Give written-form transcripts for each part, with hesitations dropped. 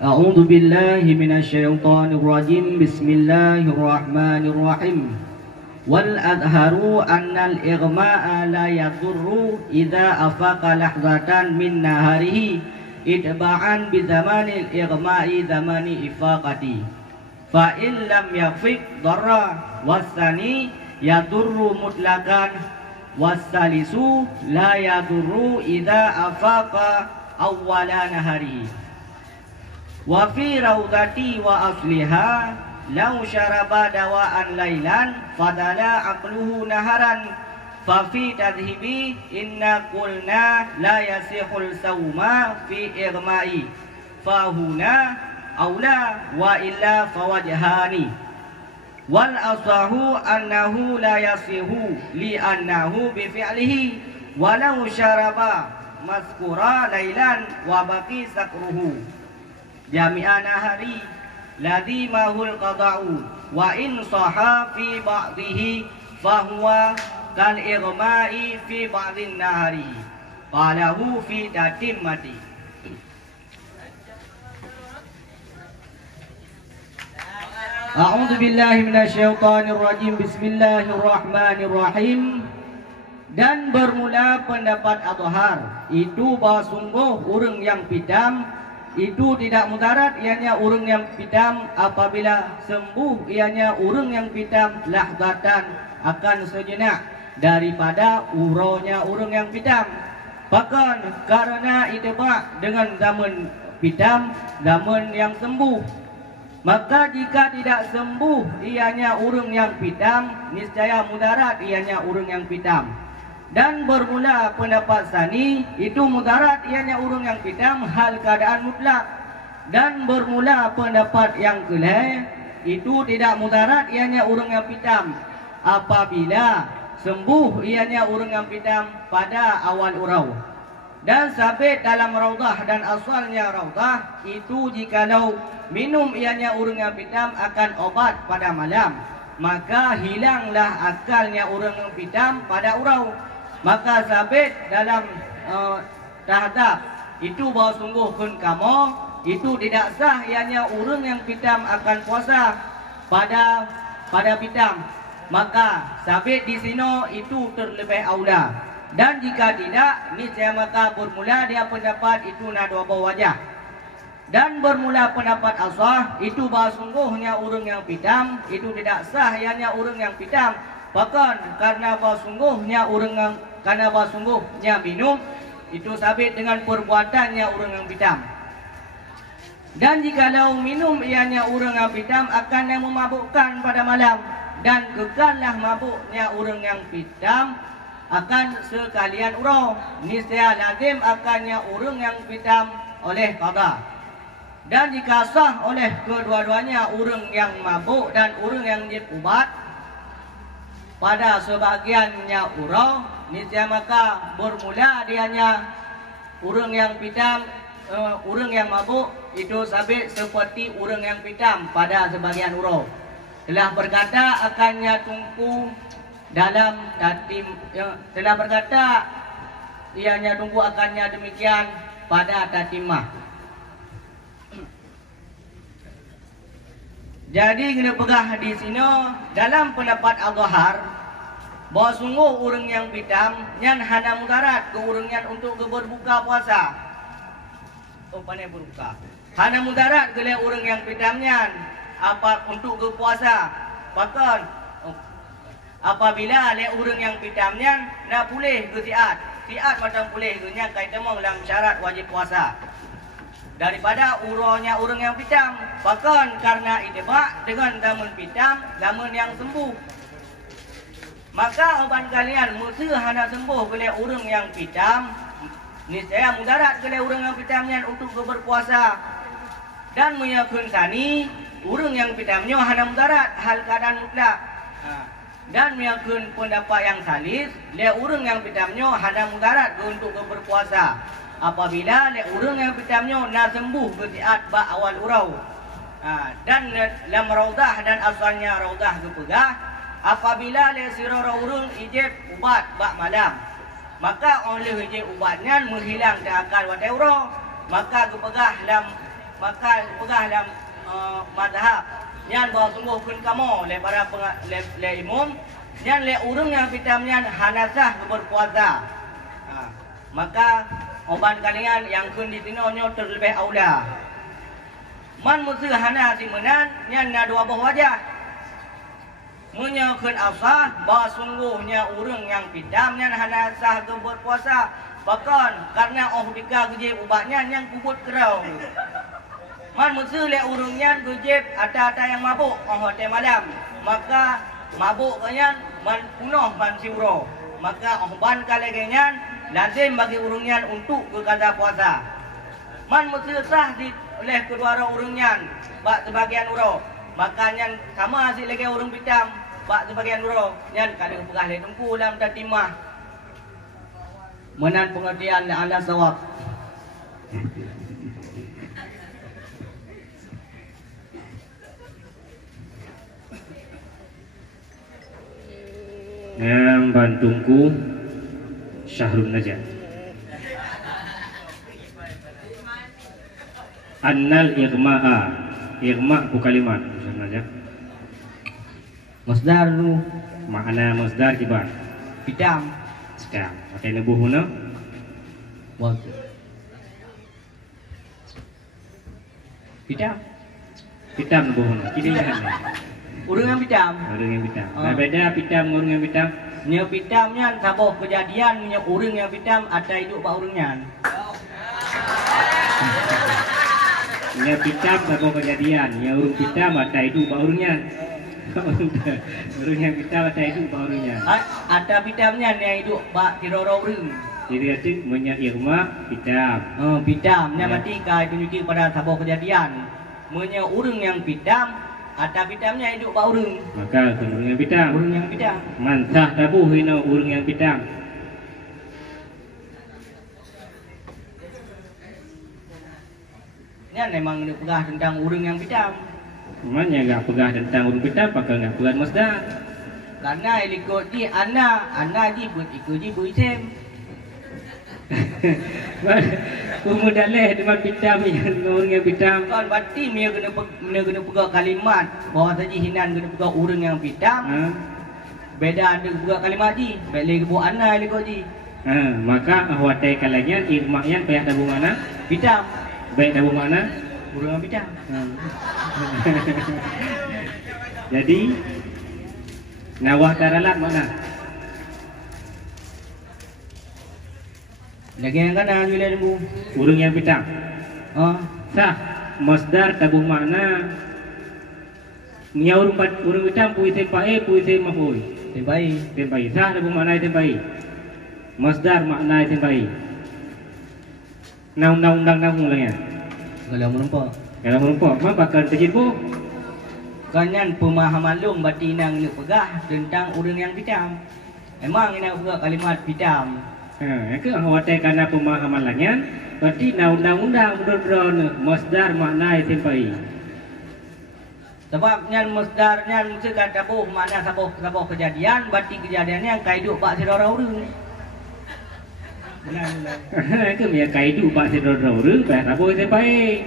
A'udzu billahi minasyaitonir rajim. Bismillahirrahmanirrahim. Wal adharu annal ighma'a la yadurru idza afaqa lahzatan min naharihi itba'an bi zamanil ighma'i zamani ifaqati. Fa in lam yafiq darra wasani yadurru mutlaqan wasalisu la yadurru idza afaqa awwala naharihi. Wa fi raudati wa asliha law syaraba dawaan lailan fadala aqluhu naharan fa fi tadhibi inna qulna la yasihul sawma fi irma'i fa huna aula wa illa fawajhani wal asahu annahu la yasihu li annahu bi fi'lihi walau syaraba maskura lailan wa baqi sakruhu jami'ana hari ladhi mahul qada'u wa in saha fi ba'dihi fahuwa kal ighma'i fi ba'din nahari qalahu fi tatimmati. A'udzu billahi minasyaitonir rajim. Bismillahirrahmanirrahim. Dan bermula pendapat adhar itu bahwa sungguh urang yang pidam itu tidak mudarat ianya urang yang pidam apabila sembuh ianya urang yang pidam lahzatan akan sejenak daripada uronya urang yang pidam. Bahkan karena itibak dengan zaman pidam, zaman yang sembuh, maka jika tidak sembuh ianya urang yang pidam, niscaya mudarat ianya urang yang pidam. Dan bermula pendapat sani itu mudarat ianya urang yang pidam hal keadaan mutlak. Dan bermula pendapat yang kelai itu tidak mudarat ianya urang yang pidam apabila sembuh ianya urang yang pidam pada awal urau. Dan sabit dalam raudah dan asalnya raudah itu jikalau minum ianya urang yang pidam akan obat pada malam, maka hilanglah akalnya urang yang pidam pada urau. Maka sabit dalam tahdab itu bahawa sungguh kun kamu itu tidak sah ianya urang yang pidam akan puasa pada pidam. Maka sabit di sini itu terlebih aula. Dan jika tidak, niscaya maka bermula dia pendapat itu na dua wajah. Dan bermula pendapat asah itu bahawa sungguhnya urang yang pidam itu tidak sah ianya urang yang pidam. Bahkan karena bahawa sungguhnya minum itu sabit dengan perbuatannya urang yang pidam. Dan jikalau minum ianya urang yang pidam akan yang memabukkan pada malam, dan kekallah mabuknya urang yang pidam akan sekalian urau, niscaya lazim akannya urang yang pidam oleh qada. Dan jika sah oleh kedua-duanya urang yang mabuk dan urang yang ubat pada sebagiannya urau, niscaya maka bermula dianya urang yang pidam, urang yang mabuk itu sabit seperti urang yang pidam pada sebagian urau. Telah berkata akannya tungku dalam tatim, telah berkata ianya tunggu akannya demikian pada tatimah. Jadi kena pegah di sini dalam pendapat adhar bahawa sungguh urang yang pidam nyan hana mudarat ke urang yang untuk berbuka puasa. Oh pandai berbuka. Hana mudarat ke urang yang pidam nyan apa untuk berpuasa. Bahkan apabila le urang yang pidam nyan nak boleh ke tiat macam boleh ke nya kaitan dalam syarat wajib puasa daripada uronya urang yang pidam. Bahkan karena itibak dengan zaman pidam, zaman yang sembuh, maka obat kalian mesti hana sembuh oleh urang yang pidam, niscaya mudarat oleh urang yang pidamnya untuk berpuasa. Dan menyakun sani urang yang pidamnya hana mudarat hal keadaan mutlak. Dan menyakun pendapat yang salis le urang yang pidamnya hana mudarat untuk berpuasa apabila le urang yang pidamnya na sembuh bertiat ba awal urau. Dan dalam raudah dan asalnya raudah kepegah apabila le sirara urang ijib ubat bak malam, maka oleh ijib ubatnya menghilang akal wadai urau. maka gepegah dalam madhab nyan bahawa sungguh kun kamu le para le imam nyan le urang yang pitam nyan hanasah berpuasa. Maka oban kalian yang kun ditinonyo terlebih aula. Man musuh hana si menan nyan na dua buah wajah. Munya kun asah bahawa sungguhnya urang yang pitam nyan hanasah berpuasa. Bahkan karena dika gejib ubatnya yang kubut kerau. Man musuh le urungnya gejib ada yang mabuk hote malam. Maka mabuk kanyan man punoh man siuro. Maka ban kale kanyan lazim bagi urungnya untuk berkata puasa. Man musuh sah di oleh kedua urungnya bak sebagian uro. Maka nyan sama si lagi urung pitam bak sebagian uro. Nyan kadang pegah le tungku dalam tatimah. Menan pengertian anda sawab. Yang bantungku Syahrul Najat. Annal irma'a. Irma' ku kalimat Syahrul Najat. Masdar nu makna masdar kibar. Pitam. Sedang. Pakai nebuh mana? Waktu. Pitam. Pitam nebuh mana? Kini lihat ni. Urang yang pitam. Urang yang pitam. Nah, beda pitam dengan urang yang pitam. Nya pitamnya saboh kejadian nya urang yang pitam ada hidup pak urangnya. Nya pitam saboh kejadian, nya urang pitam ada hidup pak urangnya. Urang yang pitam ada hidup pak urangnya. Ada pitamnya yang hidup pak tiroro urang. Jadi itu punya irma pitam. Pitamnya berarti kah tunjuk pada saboh kejadian. Munya urang yang pitam, ada pitamnya hidup pak urang. Maka urang yang pitam. Urang yang pitam. Mantah tabuh hina urang yang pitam. Ini memang pegah tentang urang yang pitam. Mana enggak pegah tentang urang pitam, pakai enggak pegah masdar. Karena ikut di ana di buat ikut di buisem. Kemudian leh dengan pitam yang urang yang pitam. Kan berarti dia kena pegang kalimat bahawa saja hinan kena pegang urang yang pitam. Beda ada pegang kalimat di, baik lagi buat ana ikut di. Maka ahwatai kalanya irmaknya payah tabu mana? Pitam. Baik tabu mana? Urang yang pitam. Jadi nawah taralat mana? Lagi yang kanan bila nunggu. Urang yang pitam. Sah masdar tabu mana? Nya urang pitam pui tempai pui temahoi. Tempai. Sah tabu mana tempai? Masdar makna tempai. Naung langnya. Kalau menumpah. Kalau menumpah, apa bakal terjadi? Kanyan pemahaman lu berarti nang lu pegah tentang urang yang pitam. Emang ini pegah kalimat pitam. Itu ahwatai karena pemahaman langnya. Berarti undang-undang bener-bener masdar makna tempai. Sebab nyan masdar nyan mesti kata tabuh makna saboh kejadian berarti kejadiannya yang kaidu pak sirara urang. Itu dia kaidu pak sirara urang pak saboh tempai.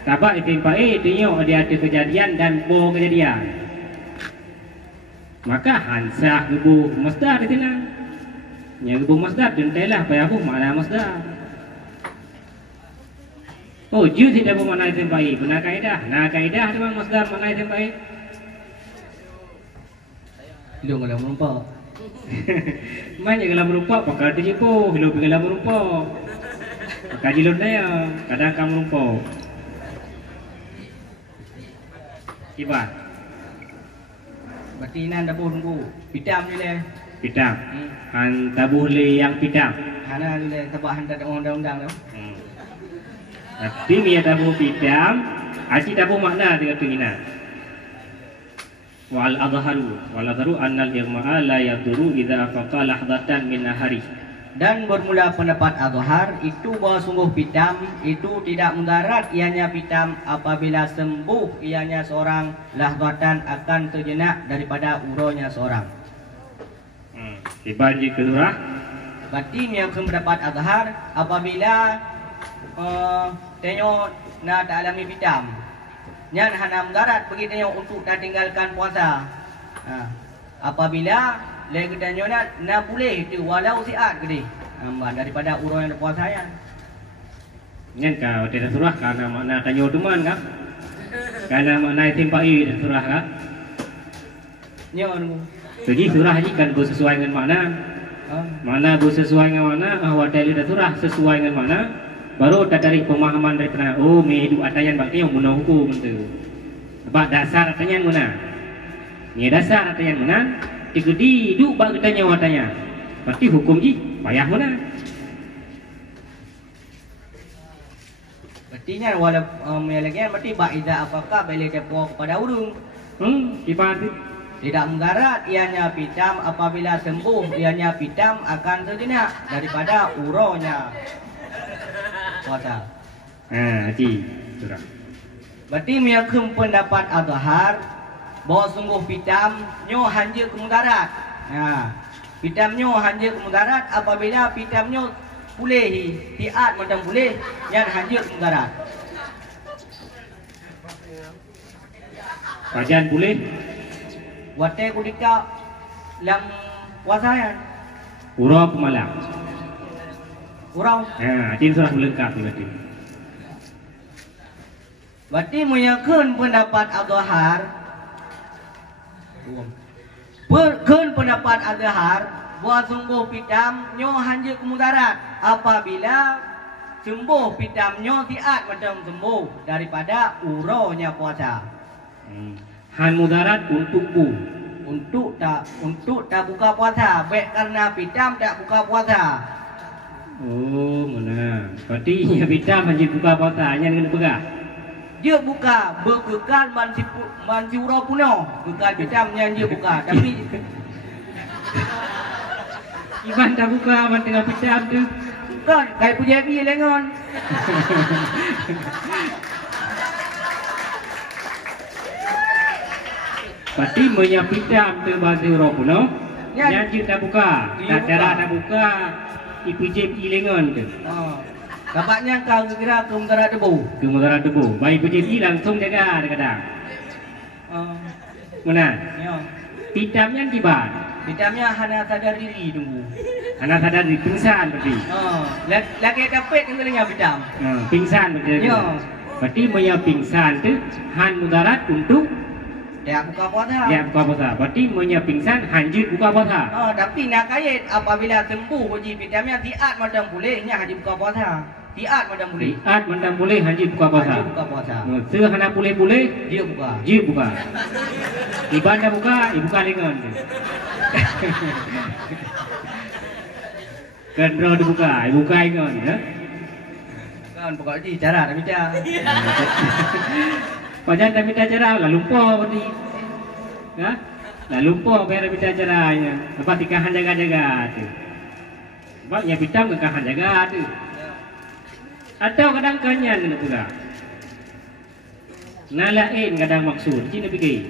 Tabak tempai tengok dia ada kejadian dan po kejadian. Maka hansah gebuh masdar di sana. Nya gebuh masdar dentailah payah aku makna masdar. Oh, juz tidak bermakna tempai. Benar kaidah. Nah, kaidah memang masdar makna tempai. Lu kalau menumpah. Mana kalau merupa pakar terjepuh, lu pergi kalau merupa. Pakar jilun daya, kadang kamu merupa. Kibat. Berarti nan tabuh nunggu. Pitam ni leh. Pitam. Han tabuh le yang pitam. Hana ni leh sebab hantar undang-undang tu. Tapi dia tabuh pitam, aci tabuh makna dengan penginan. Wal adharu annal irma'a la yaduru idza afaqa lahdatan min nahari. Dan bermula pendapat adhar itu bahawa sungguh pitam itu tidak mudarat ianya pitam apabila sembuh ianya seorang lahdatan akan sejenak daripada uronya seorang. Ibaji kedua. Berarti yang pendapat adhar apabila tengok nak tak alami pitam. Nyan hana mudarat pergi tengok untuk nak tinggalkan puasa. Apabila lagi tanya nak boleh tu walau siat gede. Daripada urang yang puasa ya. Nyan kau tidak surah karena makna tanya teman kan? Karena makna tempai dan surah kan? Nyon. Jadi surah ini kan bersesuaian dengan makna. Mana bersesuaian dengan makna, ahwa dalil dan surah sesuai dengan makna. Baru tak dari pemahaman daripada hidup atayan bakti yang guna hukum tu. Sebab dasar atayan guna. Ni dasar atayan guna. Digedi hidup bak katanya watanya. Berarti hukum ji payah guna. Berartinya walaupun melagian berarti bak ida apakah boleh depo kepada urung. Kibat Tidak mudarat ianya pitam apabila sembuh ianya pitam akan sejenak daripada uronya puasa. Haji surah. Berarti meyakum pendapat Adhar bahawa sungguh pitam nyo hanja ke mudarat. Pitam nyo hanja ke mudarat apabila pitam nyo pulih tiat macam pulih yang hanja ke mudarat. Kajian boleh Wate kudika lam puasa ya. urau pemalang. Urau. Ini surah lengkap ni berarti. Berarti meyakin pendapat Adhar. Berken pendapat Adhar bahawa sungguh pitam nyo hanya ke mudarat apabila sembuh pitam nyo tiat macam sembuh daripada uronya puasa. Han mudarat untuk tak buka puasa, baik karena pitam tak buka puasa. Oh, mana? Berarti ya pitam hanya buka puasa, hanya kena pegang. Dia buka berkekal mansi urau puno, kekal pitamnya dia buka, tapi Iban tak buka man tengah pitam tu. kan kai punya bi lengon. Berarti menyapitam tu bahasa urau puno. Yang dia tak buka, tak cara tak buka. IPJP lengan tu. Dapatnya kau kira ke mudarat debu. Ke mudarat debu. Baik IPJP langsung jaga kadang. Mana? Ya. Pitamnya tiba. Pitamnya hanya sadar diri tunggu. Hanya sadar di pingsan berarti. Lagi dapat dengan pitam. Pingsan berarti. Ya. Berarti menya pingsan tu han mudarat untuk dia buka puasa. dia buka puasa. Berarti menya pingsan hanjut buka puasa. Tapi nak kait apabila sembuh uji pitamnya tiat macam bolehnya haji buka puasa. Tiat macam boleh. Tiat macam boleh hanjut buka puasa. Haji buka puasa. Sehana boleh-boleh Dia buka. dia buka. Ibadah buka, buka lengan. Kendro dibuka, buka lengan ya. Kan buka haji cara dah bicara. Pajan dah minta cara lah lupa berarti. Ha? Lah lupa biar minta caranya. Lepas tikahan jaga-jaga tu. Sebab yang pitam kekahan jaga tu. Atau kadang kanyan kena pula. Nalain kadang maksud. Cina fikir.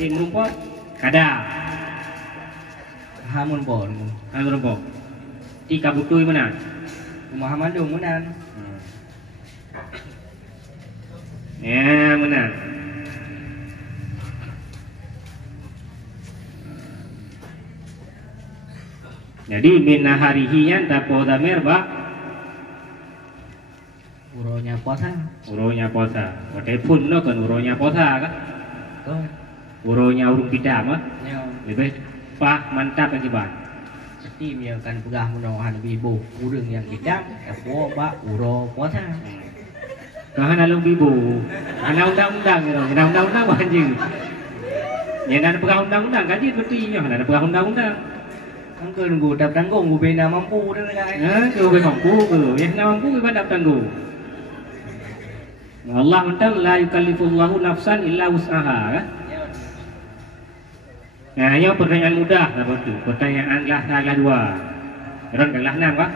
Ting rumput kadang. Hamun pon. Hamun rumput. Tika butui mana? Muhammad dong menan. Ya, mana? Jadi min naharihiyan tapo damir ba Uronya puasa. uronya puasa. Pakai pun no kan uronya puasa kan? Tuh. Uronya urung pidam ah. Ya. Lebih pah mantap yang kibat. Tim yang akan pegah menahan bibo urang yang bidang tapo ba uro puasa. Kahan alung bibu. Ana undang-undang gitu. Ana undang-undang banjir. Ya nak pegang undang-undang gaji seperti nya. Nak pegang undang-undang. Angkeun gua dap tanggung gua bina mampu dengan guys. Kau mampu ke? Yang nak mampu ibadah tangguh. Allah mentang la yukallifullahu nafsan illa wus'aha kan? Nah, ini pertanyaan mudah apa tu? Pertanyaan lah salah dua. Ron kalah enam kah?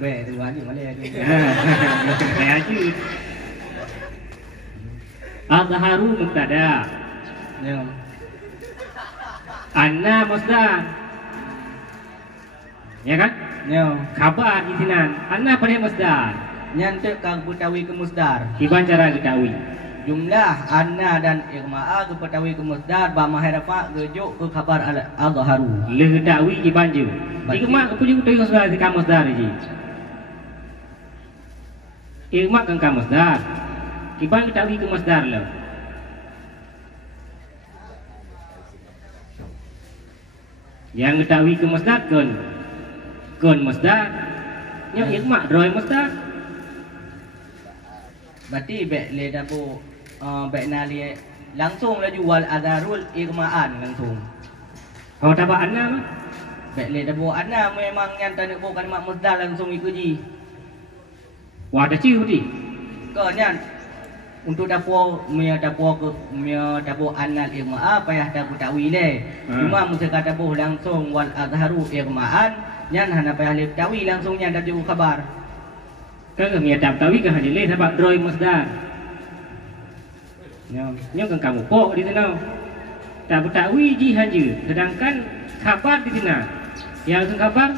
Be dua ni mana ada. Saya aja. Azharu mubtada. Ya. Anna masdar. Ya kan? Ya. Khabar di sini. Anna pada masdar. nyantek kang putawi ke musdar. Iban cara ketahui. Jumlah anna dan irma'a ke putawi ke musdar ba maharafa gejuk ke khabar al-adharu. Le ketahui iban je. Irma aku juga tengok suara si musdar je. Irma kan musdar. Iban ketahui ke musdar lah. Yang ketahui ke musdar kon musdar. Yang irma roy musdar. Berarti bek le dabu bek nali langsung lah jual adarul irma'an langsung. Oh tabak anna mah. Bek le dabu anna memang yang tak nak bukan mak musdar langsung ikut ji. Wah dah ciu di. Ke nyan untuk dapur dapur anal irma'ah payah dapu tawi le. Cuma mesti kata dapur langsung wal azharu irma'an nyan hana payah le tawi langsung nyan dah ju khabar. Kan mia tak tahu kan hanya le sebab droi musdar. Nyo kan kamu pok di sana. Tak tahu ji hanya. Sedangkan khabar di sana. Yang khabar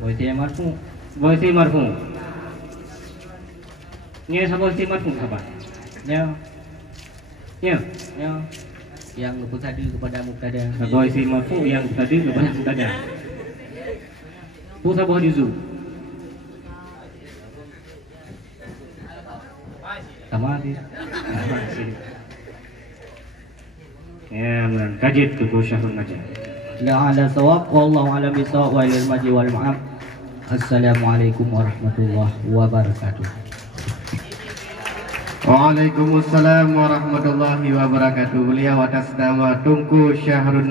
Boy marfu. Boy marfu. Nyo saboi marfu khabar. Nyo. Nyo. Yang bertadi kepada mubtada. Boy marfu yang bertadi kepada mubtada. Pu saboi juzu. Sama dia. Ya, benar. Kajian tu Syahrul Najah. La ala sawab wallahu alam bisawab wa ilal maji wal ma'ab. Assalamualaikum warahmatullahi wabarakatuh. Waalaikumsalam warahmatullahi wabarakatuh. Beliau atas nama Tunku Syahrul